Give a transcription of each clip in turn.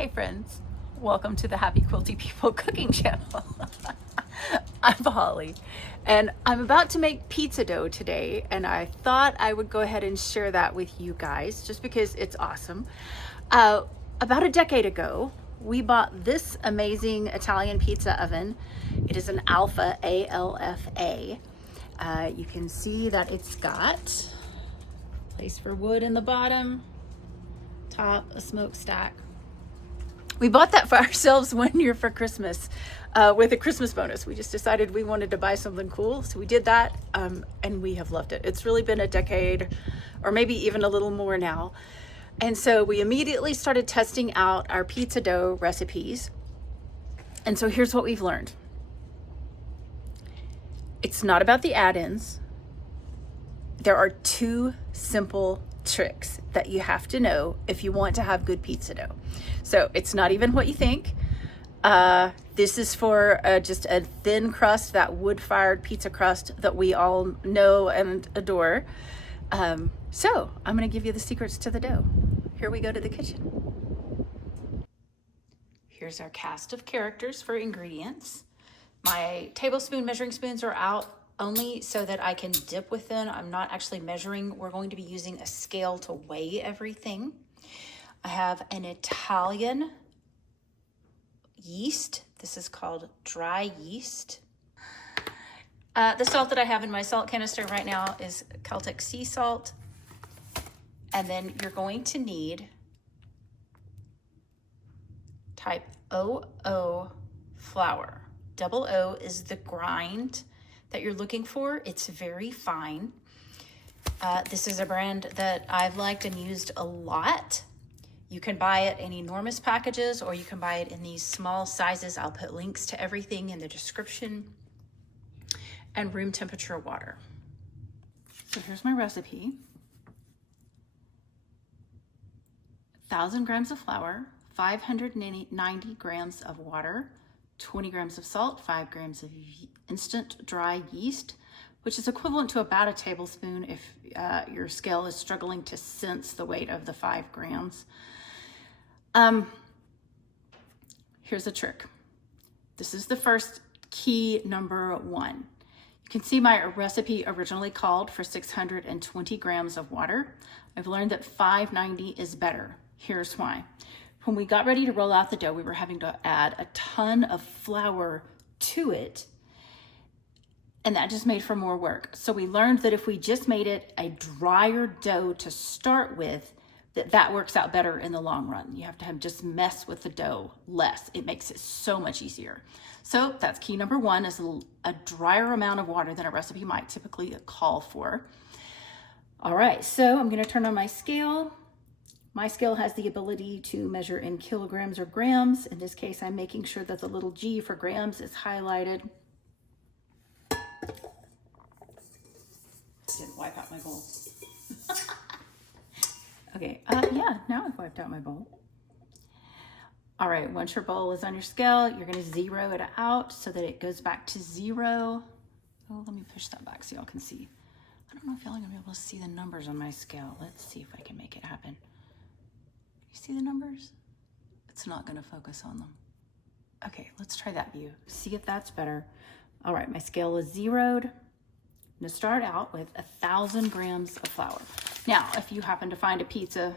Hey friends, welcome to the Happy Quilty People cooking channel. I'm Holly and I'm about to make pizza dough today, and I thought I would go ahead and share that with you guys just because it's awesome. About a decade ago, we bought this amazing Italian pizza oven. It is an Alpha, A-L-F-A. You can see that it's got place for wood in the bottom, top a smokestack. We bought that for ourselves one year for Christmas with a Christmas bonus. We just decided we wanted to buy something cool, so we did that, and we have loved it. It's really been a decade or maybe even a little more now. And so we immediately started testing out our pizza dough recipes. And so here's what we've learned. It's not about the add-ins. There are two simple tricks that you have to know if you want to have good pizza dough. So it's not even what you think. This is for just a thin crust, that wood-fired pizza crust that we all know and adore. So I'm going to give you the secrets to the dough. Here we go to the kitchen. Here's our cast of characters for ingredients. My tablespoon measuring spoons are out only so that I can dip with them. I'm not actually measuring. We're going to be using a scale to weigh everything. I have an Italian yeast. This is called dry yeast. The salt that I have in my salt canister right now is Celtic sea salt. And then you're going to need type 00 flour. Double O is the grind that you're looking for. It's very fine. This is a brand that I've liked and used a lot. You can buy it in enormous packages, or you can buy it in these small sizes. I'll put links to everything in the description. And room temperature water. So here's my recipe. 1,000 grams of flour, 590 grams of water, 20 grams of salt, 5 grams of instant dry yeast, which is equivalent to about a tablespoon if your scale is struggling to sense the weight of the 5 grams. Here's a trick. This is the first key, number 1. You can see my recipe originally called for 620 grams of water. I've learned that 590 is better. Here's why. When we got ready to roll out the dough, we were having to add a ton of flour to it, and that just made for more work. So we learned that if we just made it a drier dough to start with, that works out better in the long run. You have to just mess with the dough less. It makes it so much easier. So that's key number 1, is a drier amount of water than a recipe might typically call for. All right, so I'm gonna turn on my scale. My scale has the ability to measure in kilograms or grams. In this case, I'm making sure that the little G for grams is highlighted. Didn't wipe out my bowl. Okay, yeah, now I've wiped out my bowl. All right, once your bowl is on your scale, you're gonna zero it out so that it goes back to 0. Oh, let me push that back so y'all can see. I don't know if y'all are gonna be able to see the numbers on my scale. Let's see if I can make it happen. You see the numbers? It's not gonna focus on them. Okay, let's try that view. See if that's better. All right, my scale is zeroed. I'm gonna start out with 1,000 grams of flour. Now, if you happen to find a pizza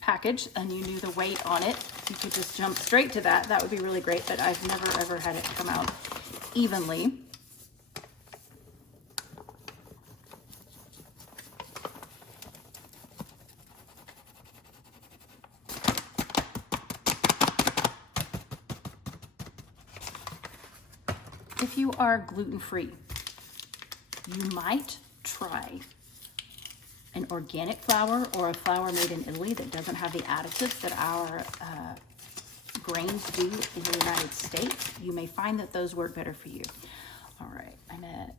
package and you knew the weight on it, you could just jump straight to that. That would be really great, but I've never ever had it come out evenly. If you are gluten-free, you might try an organic flour or a flour made in Italy that doesn't have the additives that our grains do in the United States. You may find that those work better for you. All right, I'm at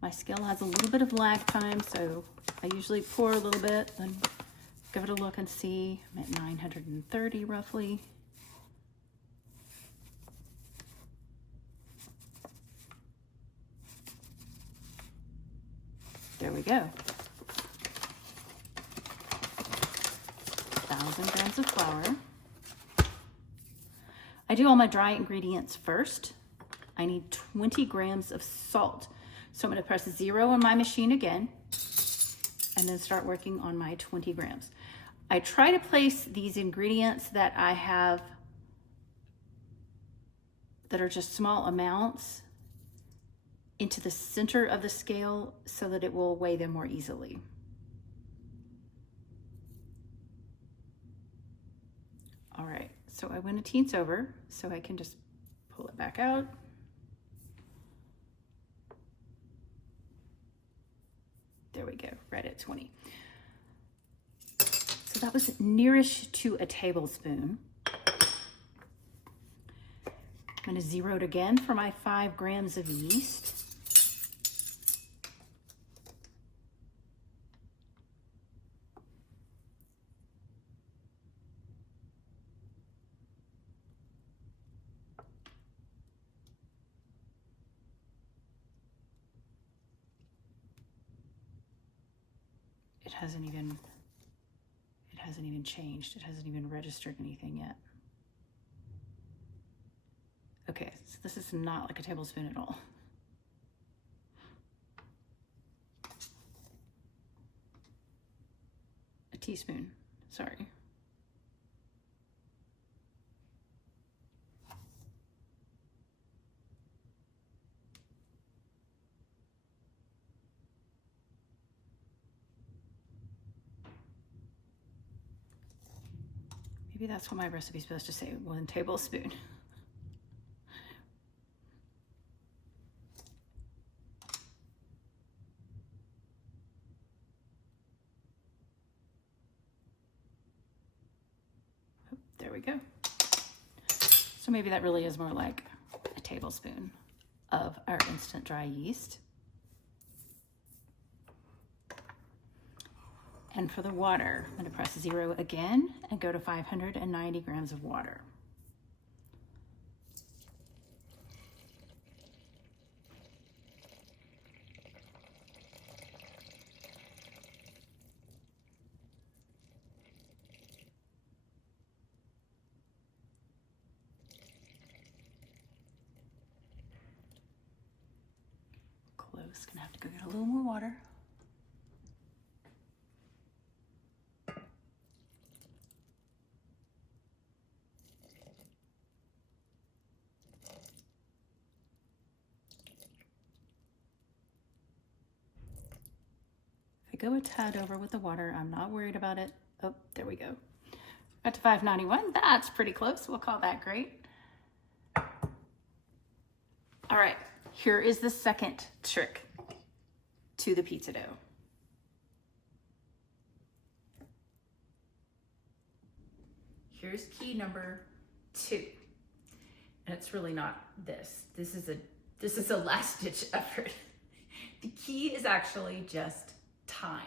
my scale has a little bit of lag time, so I usually pour a little bit, then give it a look and see. I'm at 930 roughly. There we go. 1,000 grams of flour. I do all my dry ingredients first. I need 20 grams of salt. So I'm going to press 0 on my machine again and then start working on my 20 grams. I try to place these ingredients that I have that are just small amounts into the center of the scale so that it will weigh them more easily. All right, so I went a teens over, so I can just pull it back out. There we go, right at 20. So that was nearish to a tablespoon. I'm going to 0 it again for my 5 grams of yeast. It hasn't even changed. It hasn't even registered anything yet. Okay, so this is not like a tablespoon at all. A teaspoon, sorry. Maybe that's what my recipe's supposed to say, 1 tablespoon. There we go. So maybe that really is more like a tablespoon of our instant dry yeast. And for the water, I'm going to press 0 again and go to 590 grams of water. Close, gonna have to go get a little more water. Go a tad over with the water. I'm not worried about it. Oh, there we go. Got to 591. That's pretty close. We'll call that great. All right, here is the second trick to the pizza dough. Here's key number 2. And it's really not this. This is a last ditch effort. The key is actually just time.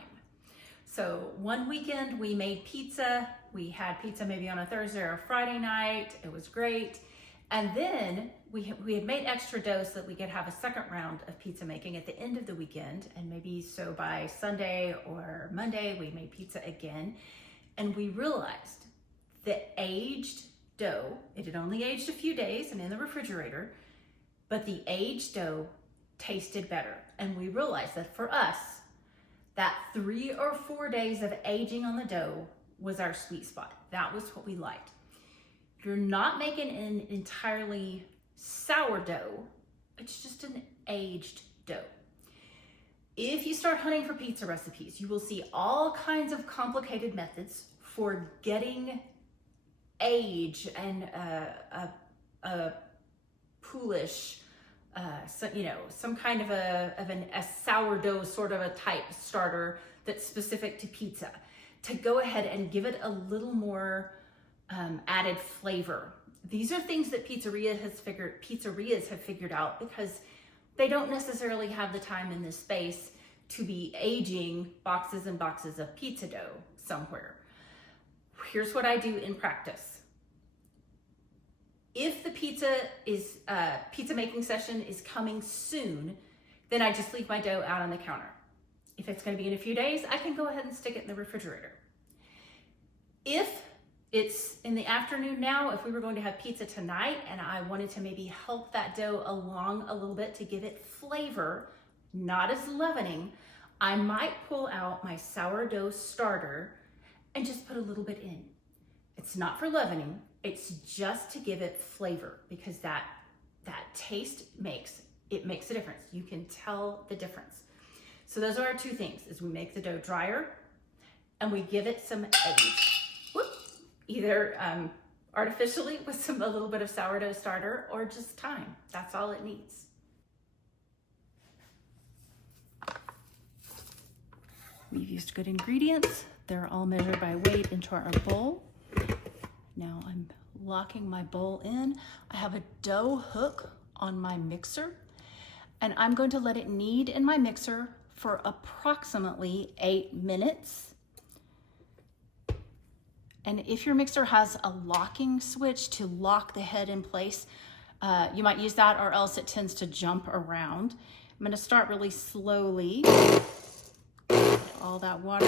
So one weekend we made pizza. We had pizza maybe on a Thursday or a Friday night. It was great. And then we had made extra dough so that we could have a second round of pizza making at the end of the weekend. And maybe so by Sunday or Monday, we made pizza again. And we realized the aged dough, it had only aged a few days and in the refrigerator, but the aged dough tasted better. And we realized that for us, that 3 or 4 days of aging on the dough was our sweet spot. That was what we liked. You're not making an entirely sourdough. It's just an aged dough. If you start hunting for pizza recipes, you will see all kinds of complicated methods for getting age and a poolish, some kind of a sourdough sort of a type starter that's specific to pizza, to go ahead and give it a little more added flavor. These are things that pizzerias have figured out because they don't necessarily have the time in this space to be aging boxes and boxes of pizza dough somewhere. Here's what I do in practice. If the pizza making session is coming soon, then I just leave my dough out on the counter. If it's going to be in a few days, I can go ahead and stick it in the refrigerator. If it's in the afternoon now, if we were going to have pizza tonight and I wanted to maybe help that dough along a little bit to give it flavor, not as leavening, I might pull out my sourdough starter and just put a little bit in. It's not for leavening, it's just to give it flavor, because that taste makes a difference. You can tell the difference. So those are our two things, is we make the dough drier and we give it some age. Either artificially with a little bit of sourdough starter, or just time. That's all it needs. We've used good ingredients. They're all measured by weight into our bowl. Now I'm locking my bowl in. I have a dough hook on my mixer, and I'm going to let it knead in my mixer for approximately 8 minutes. And if your mixer has a locking switch to lock the head in place, you might use that, or else it tends to jump around. I'm gonna start really slowly. All that water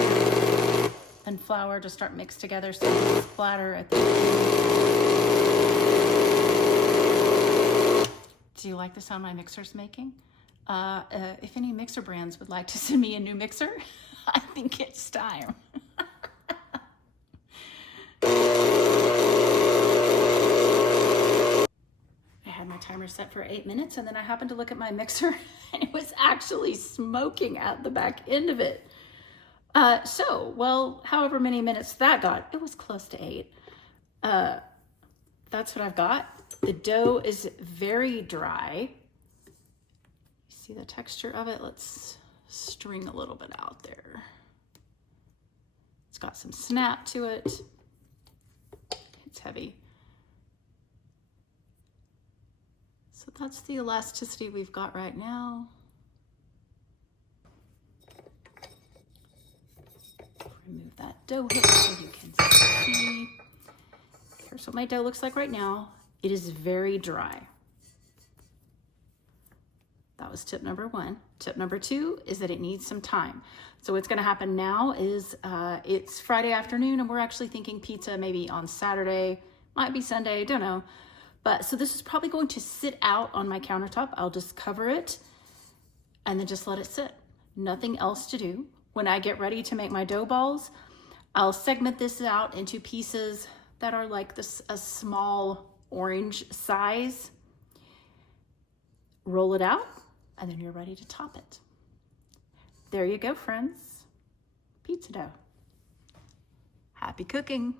and flour to start mixed together so it splatter at the end. Do you like the sound my mixer's making? If any mixer brands would like to send me a new mixer, I think it's time. I had my timer set for 8 minutes, and then I happened to look at my mixer and it was actually smoking at the back end of it. Well, however many minutes that got, it was close to 8. That's what I've got. The dough is very dry. See the texture of it? Let's string a little bit out there. It's got some snap to it. It's heavy. So that's the elasticity we've got right now. Remove that dough hook so you can see. Here's what my dough looks like right now. It is very dry. That was tip number 1. Tip number 2 is that it needs some time. So what's gonna happen now is it's Friday afternoon and we're actually thinking pizza maybe on Saturday, might be Sunday, don't know. But so this is probably going to sit out on my countertop. I'll just cover it and then just let it sit. Nothing else to do. When I get ready to make my dough balls, I'll segment this out into pieces that are like this, a small orange size. Roll it out, and then you're ready to top it. There you go, friends. Pizza dough. Happy cooking.